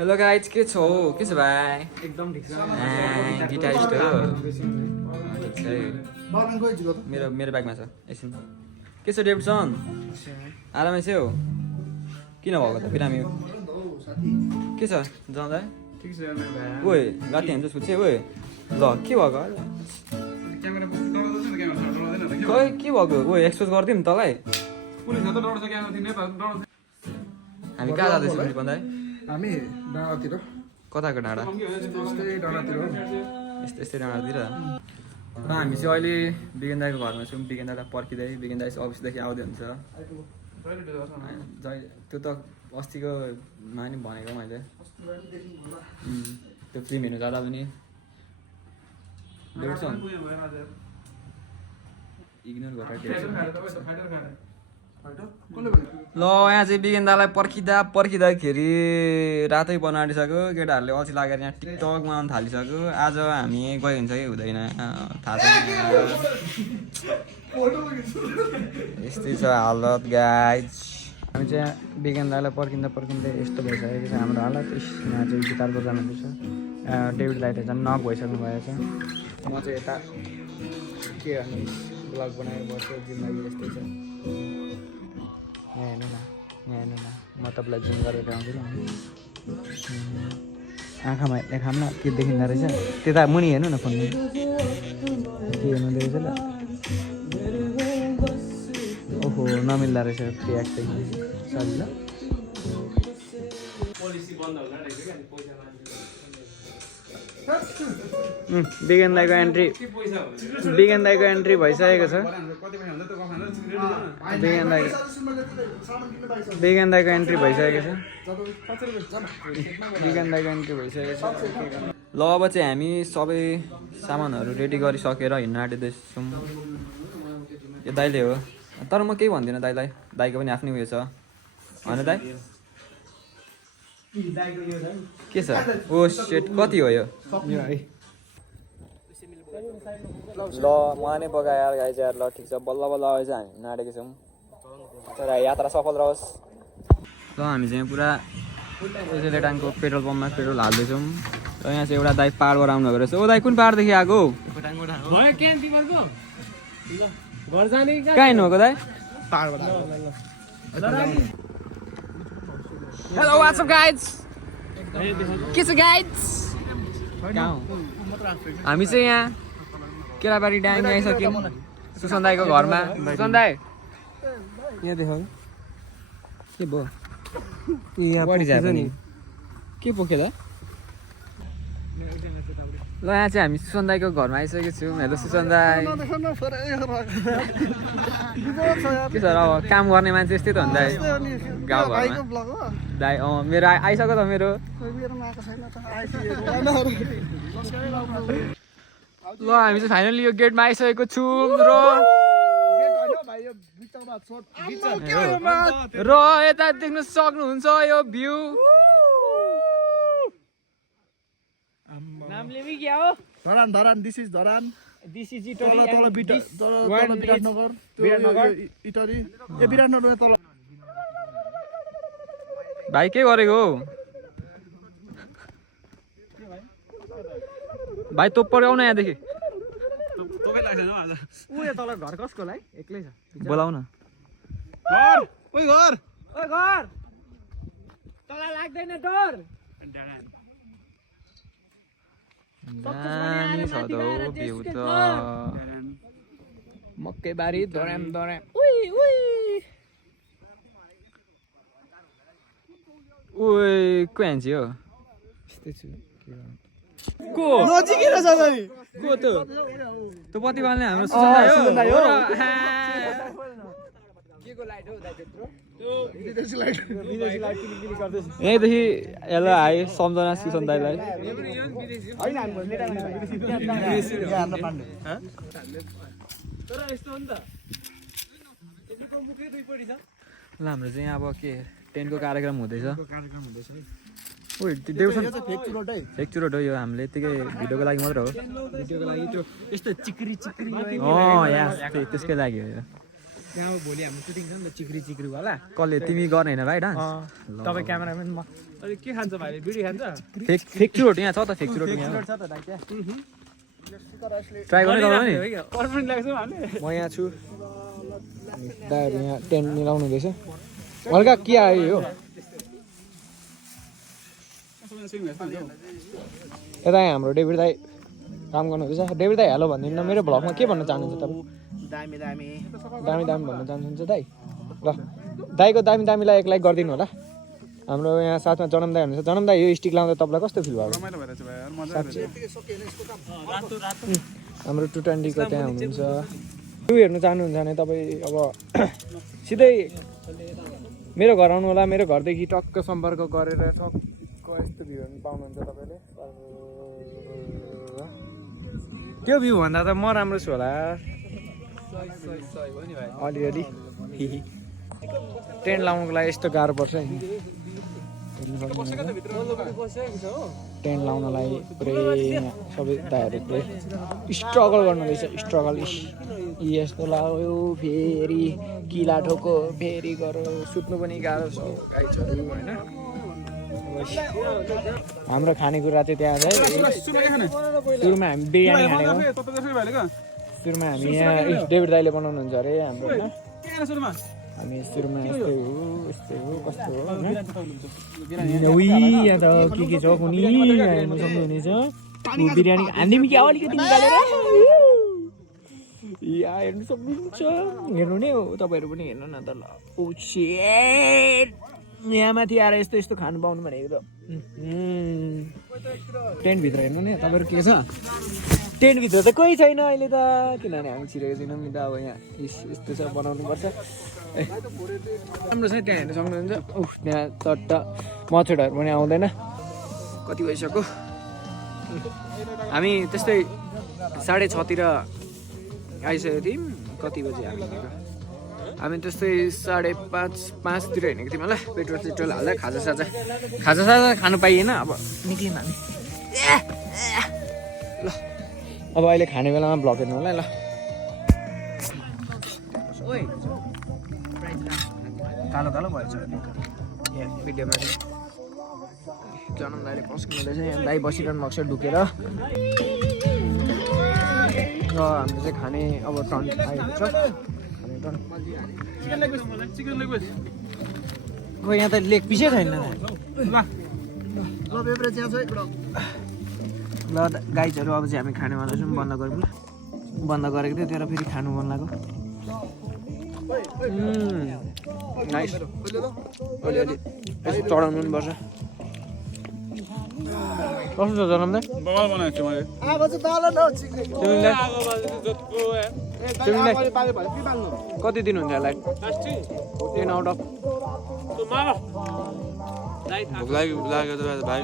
Hello guys के छौ के छ भाइ एकदम ठिक छ गिटारिस्ट हो ठिक छ मेरो मेरो ब्यागमा छ एकछिन के छ डेभिडसन आरामै छौ किन भएको त बिरामी के छ जाँदा ठिक छ मेरो भाइ ओए राति हामी जसको चाहिँ ओए ल के भएको क्यामेरा डराउँछ नि क्यामेरा डराउँदैन त खै के भएको ओए एक्सपोज गरिदिउँ नि तँलाई पुलिस त डराउँछ क्यामेरा थिएन त डराउँछ हामी कहाँ जाँदैछौँ नि भन्दा हामी डाँडातिर कताको डाँडा यस्तै डाँडातिर यस्तै डाँडातिर र हामी चाहिँ अहिले बिगेन दाईको घरमा छौँ बिगेन दाईलाई पर्खिँदै बिगेन दाई चाहिँ अफिसदेखि आउँदै हुन्छ त्यो त अस्तिको मा नि भनेको मैले त्यो फिल्म हेर्नु जाँदा पनि इग्नोर गरेर ल यहाँ चाहिँ बिगेन दालाई पर्खिँदाखेरि रातै बनाइसक्यो केटाहरूले अल्छी लागेर यहाँ टिकटकमा आउनु थालिसक्यो आज हामी गयो हुन्छ कि हुँदैन थाहा छैन यस्तै छ हालत गाइज हामी चाहिँ यहाँ बिगेन दालाई पर्खिँदै यस्तो भइसकेको छ हाम्रो हालत यहाँ चाहिँ गिटार बजाउनुहुँदैछ डेभिड लाइट झन् नक भइसक्नु भएको छ म चाहिँ यता के गर्ने ब्लग बनाएर बस्छु जिन्दगी यस्तै छ यहाँ हेर्नु न म तपाईँलाई जुम गरेर आउँछु नि आँखामा देखाम न के देखिँदो रहेछ त्यता मुनि हेर्नु न फोनमा के हेर्नु रहेछ ल ओहो नमिल्दो रहेछ त्यो एक्टिङ सरी ल बिगेन दाईको एन्ट्री भइसकेको छ बिगेन दाईको एन्ट्री भइसकेको छ ल अब चाहिँ हामी सबै सामानहरू रेडी गरिसकेर हिँड्न आँटिँदैछौँ यो दाइले हो तर म केही भन्दिनँ दाइलाई दाइको पनि आफ्नै उयो छ होइन दाइ के छ ओ सेट कति हो यो ल उहाँ नै बगाएर गाई चाहिँ ल ठिक छ बल्ल बल्ल अहिले चाहिँ हामी नाटेको छौँ तर यात्रा सफल रहोस् ल हामी चाहिँ पुरा लेटाङको पेट्रोल पम्पमा पेट्रोल हाल्दैछौँ र यहाँ चाहिँ एउटा दाइ पाहाडबाट आउनुभएको रहेछ ओ दाइ कुन पाहाडदेखि आएको कहाँ हिँड्नुभएको दाइ हेलो व्हाट्सअप गाइज के छ गाइज हामी चाहिँ यहाँ केराबारी ड्याङ आइसक्यौँ सुसन दाईको घरमा सुसन दाई यहाँ देख के भयो के पोख्यो त ल यहाँ चाहिँ हामी सुसन दाईको घरमा आइसकेको छौँ हेलो सुसन दाई के छ र अब काम गर्ने मान्छे यस्तै त हुन्छ गाउँघरमा दाई मेरो आइसक्यो त मेरो ल हामी चाहिँ फाइनली यो गेटमा आइसकेको छौँ र यता देख्न सक्नुहुन्छ यो भ्यू नामले भी क्या हो Dharan this is Dharan this is Biratnagar Itahari ए विराटनगर तल भाइ के गरेको हो भाइ तँ पऱ्याउ न यहाँदेखि उयो तल घर कसको लागि एक्लै छ बोलाउ न घर तँलाई लाग्दैन डर दामी छ त हो भ्यू त मकैबारी धराम ओए को हान्छी हो यस्तै छु को नजिकै रहेछ नि को त त्यो बत्ती बाल्ने हाम्रो सुसन दाइ हो केको लाइट हो दाइ त्यत्रो यहीँदेखि यसलाई हाई सम्झना सुसन दाइलाई ल हाम्रो चाहिँ यहाँ अब के टेन्टको कार्यक्रम हुँदैछ फेक चुरोट हो यो हामीले यत्तिकै भिडियोको लागि मात्र हो भिडियोको लागि त्यो यस्तो चिक्री या त्यसकै लागि हो यो त्यहाँ भोलि हाम्रो सुटिङ छ नि त चिक्री चिक्रीवाला कसले तिमी गर्ने होइन भाइ डान्स तपाईँ क्यामेराम्यान म अहिले के खान्छ भाइले बिडी खान्छ फेक्चु रोटी यहाँ छ त फेक्चु रोटी यहाँ छ त दाइ त्यहाँ ट्राई गर्ने तपाईँ नि पर्फेक्ट लाग्छ हामीले म यहाँ छु दाइहरू यहाँ टेन्ट मिलाउनु हुँदैछ हल्का के आयो यो यता यहाँ हाम्रो डेभिड दाई काम गर्नु हुँदैछ डेभिड दाई हेलो भनिदिनु न मेरो भ्लगमा के भन्न चाहनुहुन्छ तपाईँ दामी दामी दामी दामी भन्न चाहनुहुन्छ दाई ल दाईको दामी दामीलाई एक लाइक गरिदिनु होला हाम्रो यहाँ साथमा जनम दाई हुनुहुन्छ जनम दाई यो स्टिक लाउँदा तपाईँलाई कस्तो फिल भयो रमाइलो भइरहेछ भाइ यार मजा हाम्रो 220 को त्यहाँ हुनुहुन्छ त्यो हेर्नु चाहनुहुन्छ भने तपाईँ अब सिधै मेरो घर आउनु होला मेरो घरदेखि टक्क सम्पर्क गरेर टक्क यस्तो भ्यू हेर्नु पाउनुहुन्छ तपाईँले त्यो भ्यू भन्दा त म राम्रो छु होला अलिअलि टेन्ट लाउनुको लागि यस्तो गाह्रो पर्छ नि टेन्ट लाउनलाई पुरै सबै दाइहरू पुरै स्ट्रगल गर्नुहुँदैछ स्ट्रगल यस्तो लाग्यो फेरि किला ठोको फेरि गरो सुत्नु पनि गाह्रो छ गाइजहरू होइन हाम्रो खानेकुरा चाहिँ त्यहाँ चाहिँ सुरुमा हामी बिरयानी खानेको सुरुमा हामी यहाँ डेभिड दाइले बनाउनुहुन्छ अरे हाम्रो होइन हामी सुरुमा यस्तै हो कस्तो हो यहाँ त के छ कुनै हेर्नु सक्नुहुनेछ बिरयानी हान्दिमी क्या अलिकति निकालेर यहाँ हेर्नु सक्नुहुन्छ हेर्नु नै हो तपाईँहरू पनि हेर्नु न त ल यहाँ माथि आएर यस्तो यस्तो खानु पाउनु भनेको त टेन्टभित्र हेर्नु नि तपाईँहरू के छ टेन्टभित्र त कोही छैन अहिले त किनभने हामी छिरेको छैनौँ नि त अब यहाँ यस्तो छ बनाउनुपर्छ राम्रो छ त्यहाँ हेर्नु सक्नुहुन्छ उफ त्यहाँ चट्ट मछुडहरू पनि आउँदैन कति भइसक्यो हामी त्यस्तै 6:30तिर आइसकेको थियौँ कति बजी हामी त्यस्तै 5:30तिर हिँडेको थियौँ होला पेट्रोल सेट्रोल हाल्दा खाजा खानु पाइएन अब निक्लियौँ हामी ल अब अहिले खाने बेलामा भ्लग हेर्नु होला ल कालो कालो भएछ यहाँ भिडियोमा चाहिँ जनम दाइले पस्किनु हुँदैछ यहाँ दाइ बसिरहनु भएको छ ढुकेर र हाम्रो चाहिँ खाने अब टर्न आएको छ खाने टर्न खै यहाँ त लेग पिसै छैन ल गाइजहरू अब चाहिँ हामी खानेवाला छौँ बन्द गरौँ बन्द गरेको थियो त्यहाँ फेरि खानु मन लाग्यो नाइस अलिअलि यसो चढाउनु पनि पर्छ कस्तो छ जनम दाइ बगाल बनाएको छु मैले कति दिनुहुन्छ यसलाई 10 आउट अफ भोक लाग्यो त भाइ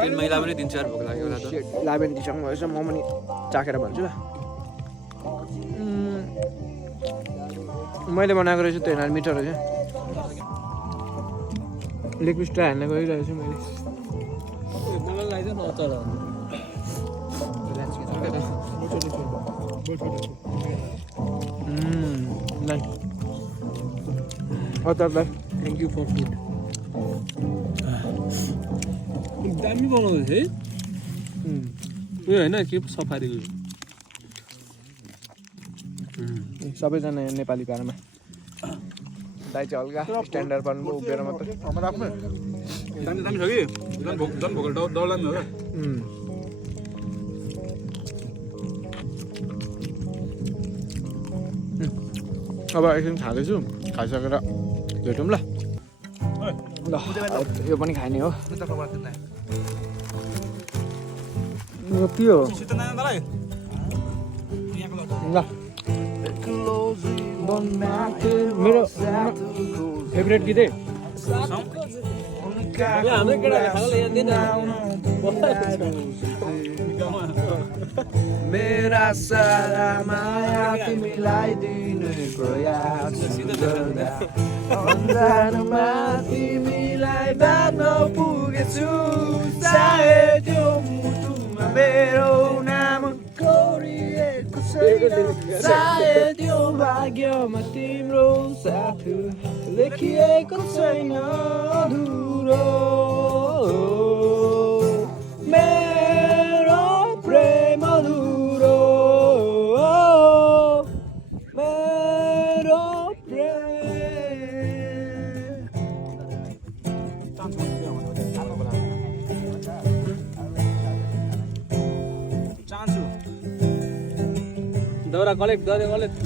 3 महिला पनि दिन्छ यार भोक लाग्यो होला त लाबेन दिसँग भएछ म पनि चाखेर भन्छु मैले बनाएको रहेछु त्यो हेर्नु मिठो रहेछ लेग पिस ट्राई हाल्न गइरहेको छु मैले थ्याङ्क यू फर फुड दामी बनाउँदै है उयो होइन के सफारीको सबैजना नेपाली पारामा दाइ चाहिँ हल्का स्ट्यान्डर्ड पार्नुभयो उभिएर मात्रै दामी दामी छ कि झन् भोकल डरलाग्नु हो क्या अब एकछिन खाँदैछु खाइसकेर भेटौँ ल ल यो पनि खाने हो यो के हो ल मेरो फेभरेट गीतै मेरा सारा माया तिमीलाई दिने प्रयास गर्दा अन्धारमा तिमीलाई बाँध्न पुगेछु सायद त्यो मुटुमा मेरो नाम कोरिएको छैन सायद यो भाग्य भाग्यमा तिम्रो साथ लेखिएको छैन अधुरो मेरो प्रेम अधुरो मेरो दौरा कलेक्ट गरे कलेक्ट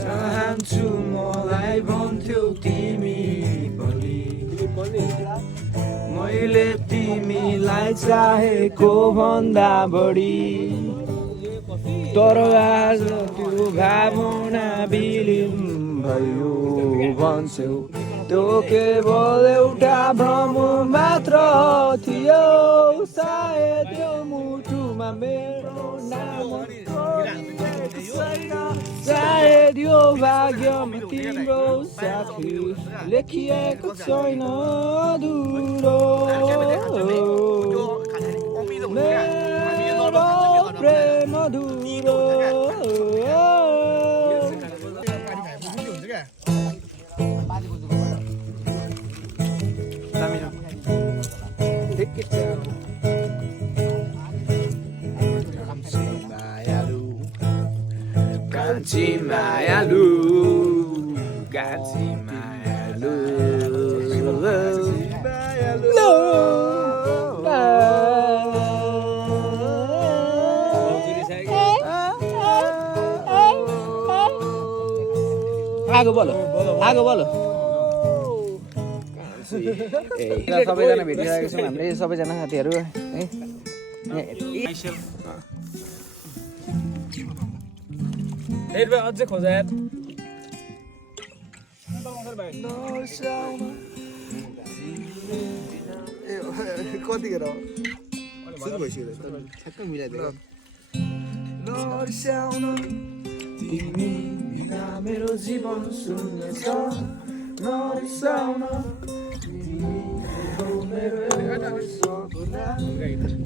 चाहन्छु मलाई भन्थ्यौ तिमी पनि मैले तिमीलाई चाहेको भन्दा बढी तर आज त्यो भावना विलीन भयो भन्छौ त्यो केवल एउटा भ्रम मात्र थियो सायद त्यो मुटुमा मेरो नाम सायद यो भाग्यमा तिम्रो साथी लेखिएको छैन अधुरो मेरो प्रेम अधुरो Ganti mayalu, ganti mayalu, no. Ago bolo. सबैजना भेटिरहेको छौँ हामीले सबैजना साथीहरू है अझै खोज यार कतिखेर सुरु भइसक्यो ठ्याक्कै मिलाइदियो तिमी बिना मेरो जीवन शून्य छ नरिसाउन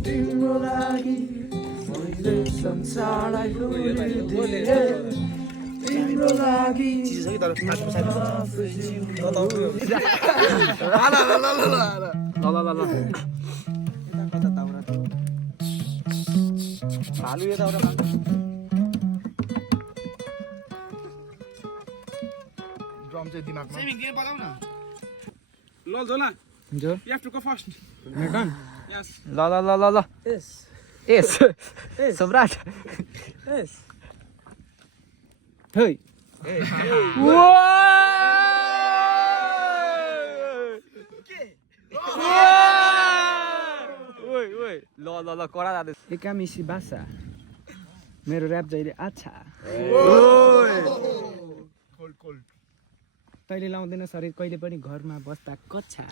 तिम्रो लागि मैले संसारलाई तिम्रो लागि भालु यताउता ड्रम चाहिँ दिमागमा Saving game bataऊ न ल जोला जो you have to go first You're done? yes ल Yes सम्राट Yes Hey ओइ ल कडा जाँदैछ एकामिसी भाषा मेरो ऱ्याप जहिले अच्छा तैँले लाउँदैन शरीर कहिले पनि घरमा बस्दा कच्छा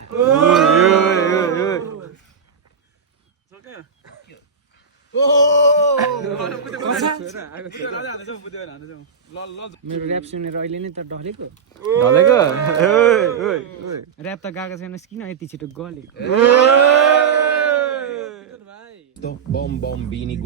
मेरो ऱ्याप सुनेर अहिले नै त ढलेको ऱ्याप त गएको छैन किन यति छिटो गलेको Bombombini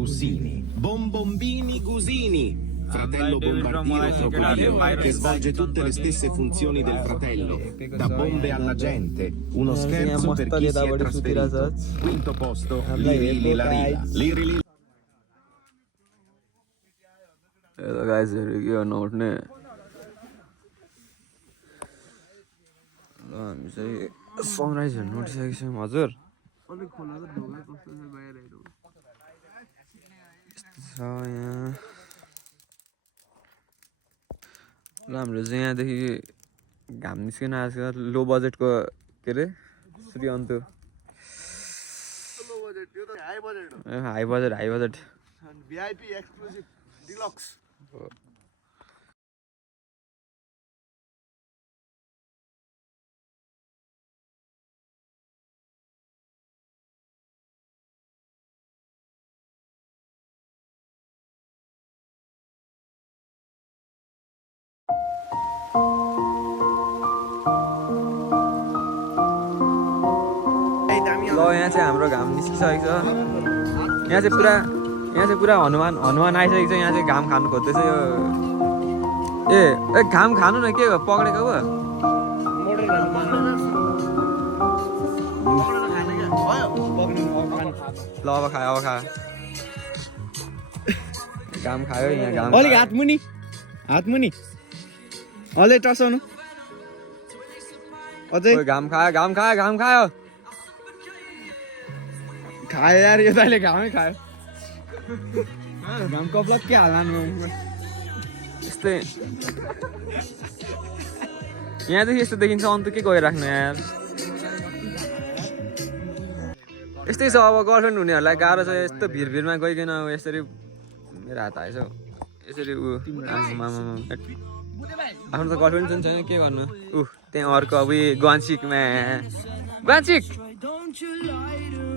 Gusini, fratello bombardiero crocodilo che svolge tutte le stesse funzioni del fratello, da bombe alla gente, uno scherzo per chi si è trasferito. Quinto posto, Liri la Lila. Hello guys, you are not ne. हामी चाहिँ sunrise हेर्नु उठिसकेको छौँ हजुर छ यहाँ ल हाम्रो चाहिँ यहाँदेखि घाम निस्किन आएको छ लो बजेटको के अरे श्रीअन्तु high budget VIP exclusive deluxe ल यहाँ चाहिँ हाम्रो घाम निस्किसकेको छ यहाँ चाहिँ पुरा हनुमान आइसकेको छ यहाँ चाहिँ घाम खानु खोज्दैछ यो ए घाम खानु न के हो पक्रेको हो ल अब खा घाम खायो यहाँ घाम अलिक हात मुनि अझै टसाउनु अझै घाम खायो खायो यार यो तैँले घामै खायो घाम कपला के हाल्नु यस्तै यहाँदेखि यस्तो देखिन्छ अन्त के गइराख्नु यार यस्तै छ अब गर्लफ्रेन्ड हुनेहरूलाई गाह्रो छ यस्तो भिडमा गइकन यसरी मेरो हात आएछ यसरी आफ्नो त गर्लफ्रेन्ड पनि छैन के गर्नु त्यहाँ अर्को अब ग्वान्सिकमा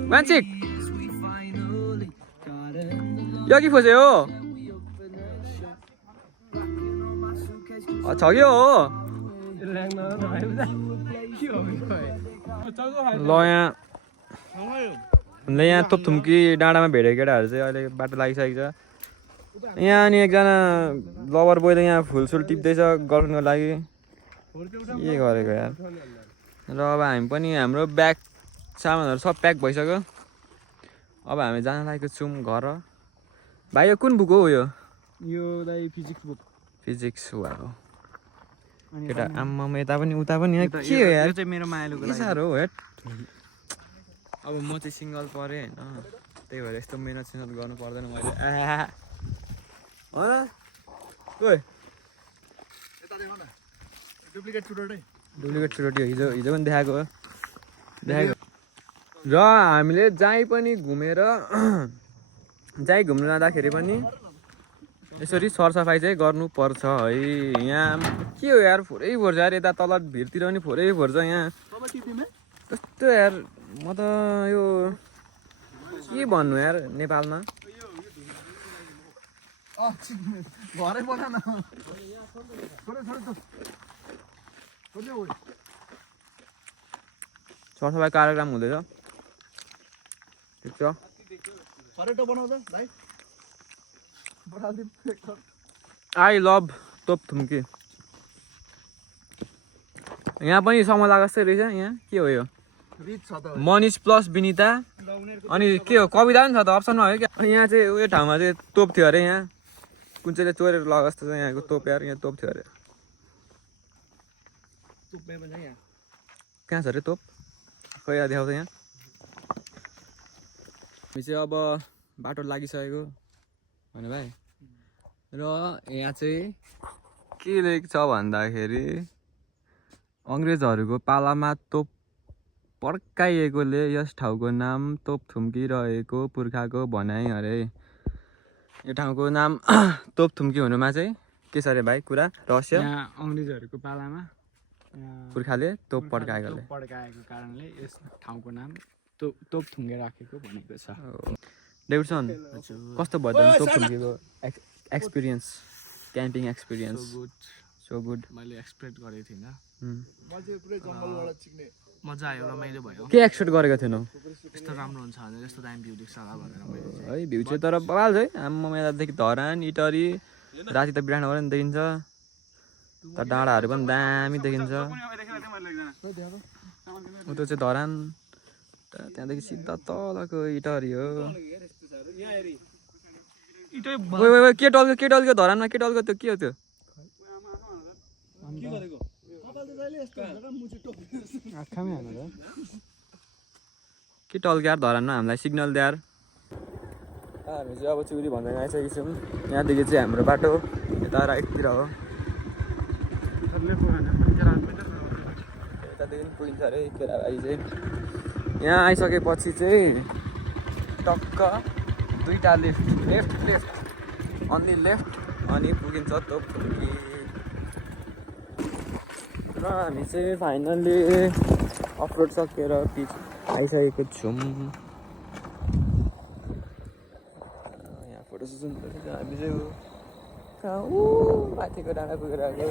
ग्वान्सिक यो कि खोजे हो छ कि हो ल यहाँ तोपथुम्की डाँडामा भेटेको केटाहरू चाहिँ अहिले बाटो लागिसकेको छ यहाँ अनि एकजना लभर बोयले यहाँ फुलसुल टिप्दैछ गर्लफ्रेन्डको लागि के गरेको यार र अब हामी पनि हाम्रो ब्याग सामानहरू सब प्याक भइसक्यो अब हामी जान लागेको छौँ घर भाइ यो कुन बुक हो यो दाइ फिजिक्स बुक फिजिक्स हो अब केटा आम्मामा यता पनि उता पनि के हो यार यो चाहिँ मेरो मायालुको के साह्रो हो हेट अब म चाहिँ सिङ्गल परेँ होइन त्यही भएर यस्तो मेहनत गर्नु पर्दैन मैले डुप्लिकेट चुरोटै हो हिजो पनि देखाएको र हामीले जहीँ पनि घुमेर जहीँ घुम्नु जाँदाखेरि पनि यसरी सरसफाइ चाहिँ गर्नुपर्छ है यहाँ के हो यार फोरै फोर्छ यार यता तल भिरतिर पनि फोरै फोर्छ यहाँ कस्तो यार म त यो के भन्नु यार नेपालमा घरै बना न सरसफाइ कार्यक्रम हुँदैछ ठिक छ फरेटो बनाउँदा भाइ आई लभ तोपथुम्की यहाँ पनि समला जस्तै रहेछ यहाँ के हो यो रिच छ त मनिष प्लस विनिता अनि के हो कविता पनि छ त अप्सनमा हो क्या अनि यहाँ चाहिँ उयो ठाउँमा चाहिँ तोप थियो अरे यहाँ कुन चाहिँले चोरेर लग जस्तो छ यहाँको तोप यार यहाँ तोप थियो अरे कहाँ छ अरे तोप खै देखाउँछ यहाँ हामी चाहिँ अब बाटो लागिसकेको भने भाइ र यहाँ चाहिँ के लेख छ भन्दाखेरि अङ्ग्रेजहरूको पालामा तोप पड्काइएकोले यस ठाउँको नाम तोपथुम्की रहेको पुर्खाको भनाइ अरे यो ठाउँको नाम तोपथुम्की हुनुमा चाहिँ के छ अरे भाइ कुरा रहस्य यहाँ अङ्ग्रेजहरूको पालामा पुर्खाले तोप पड्काएकोले पड्काएको कारणले यस ठाउँको नाम तोपथुम्के राखेको भनेको छ डेभिडसन कस्तो भयो त तोपथुम्कीको experience camping experience so good मैले एक्सपेक्ट गरेको थिइनँ म चाहिँ पुरै जङ्गलबाट चिक्ने मजा आयो रमाइलो भयो के एक्सपेक्ट गरेको थिएनौ यस्तो राम्रो हुन्छ भनेर यस्तो दामी भ्यू देख्छ होला भनेर मैले चाहिँ है भ्यू चाहिँ तर बवाल छ है आम्मामा यतादेखि धरान इटरी राति त बिरानबाट पनि देखिन्छ तर डाँडाहरू पनि दामी देखिन्छ उता चाहिँ धरान त्यहाँदेखि सिधा तलको इटरी हो के टल्क्यो धरानमा के टल्क्यो त्यो के हो त्यो के टल्क्यो यार धरानमा हामीलाई सिग्नल दिएर हामी चाहिँ अब चिउरी भन्दा आइसकेको छौँ यहाँदेखि चाहिँ हाम्रो बाटो यता राइटतिर हो यतादेखि पुगिन्छ अरे केराबारी चाहिँ यहाँ आइसकेपछि चाहिँ टक्क दुईवटा लेफ्ट अन्ली लेफ्ट अनि पुगिन्छ तोपथुम्की र हामी चाहिँ फाइनल्ली अफरोड सकेर पिच आइसकेको छौँ यहाँ फोटो सुट हामी चाहिँ माथिको डाँडा पुगेर आएको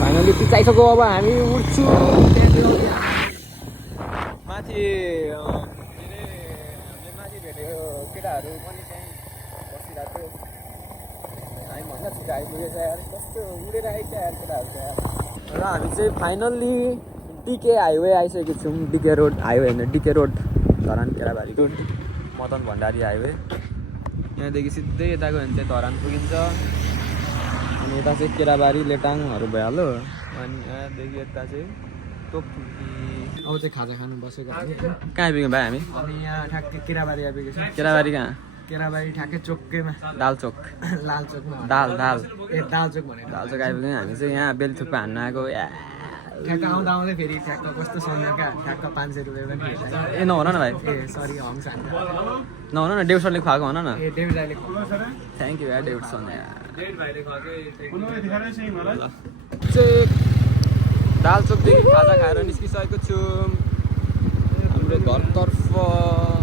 फाइनल्ली पिच आइसक्यो अब हामी उठ्छु माथि के अरे हामीले माथि भेटेको केटाहरू पनि त्यहीँ बसिरहेको थियो हामी भन्दा छिटो आइपुगेछ यार कस्तो उडेर आइछ यार केटाहरू यार र हामी चाहिँ फाइनल्ली डिके हाइवे आइसकेको छौँ डिके रोड हाइवे होइन decay road Dharan Kerabari road Madan Bhandari highway यहाँदेखि सिधै यता गयो भने चाहिँ धरान पुगिन्छ अनि यता चाहिँ केराबारी लेटाङहरू भइहाल्यो अनि यहाँदेखि यता चाहिँ तोपी अब चाहिँ खाजा खानु बसेको हामी कहाँ आइपुग्यौँ भाइ हामी अनि यहाँ ठ्याक्कै केराबारी आइपुगेको छौँ केराबारी कहाँ केराबारी ठ्याक्कै चोकैमा दाल चोक लाल चोकमा दाल दाल ए दाल चोक भनेर दाल चोक आइपुग्यौँ हामी चाहिँ यहाँ बेलथुक्पा हान्न आएको ठ्याक्क आउँदा आउँदै फेरि ठ्याक्क कस्तो सम्झ क्या ठ्याक्क 500 रुपियाँ पनि ए नहुन न भाइ ए सरी हङ्स हान्छ नहुन न डेभिड सरले खुवाएको भन न ए डेभिड राईले थ्याङ्क यू यार डेभिड सन डेभिड भाइले खुवाएको चाहिँ दाल चोकदेखि खाजा खाएर निस्किसकेको छु हाम्रो घरतर्फ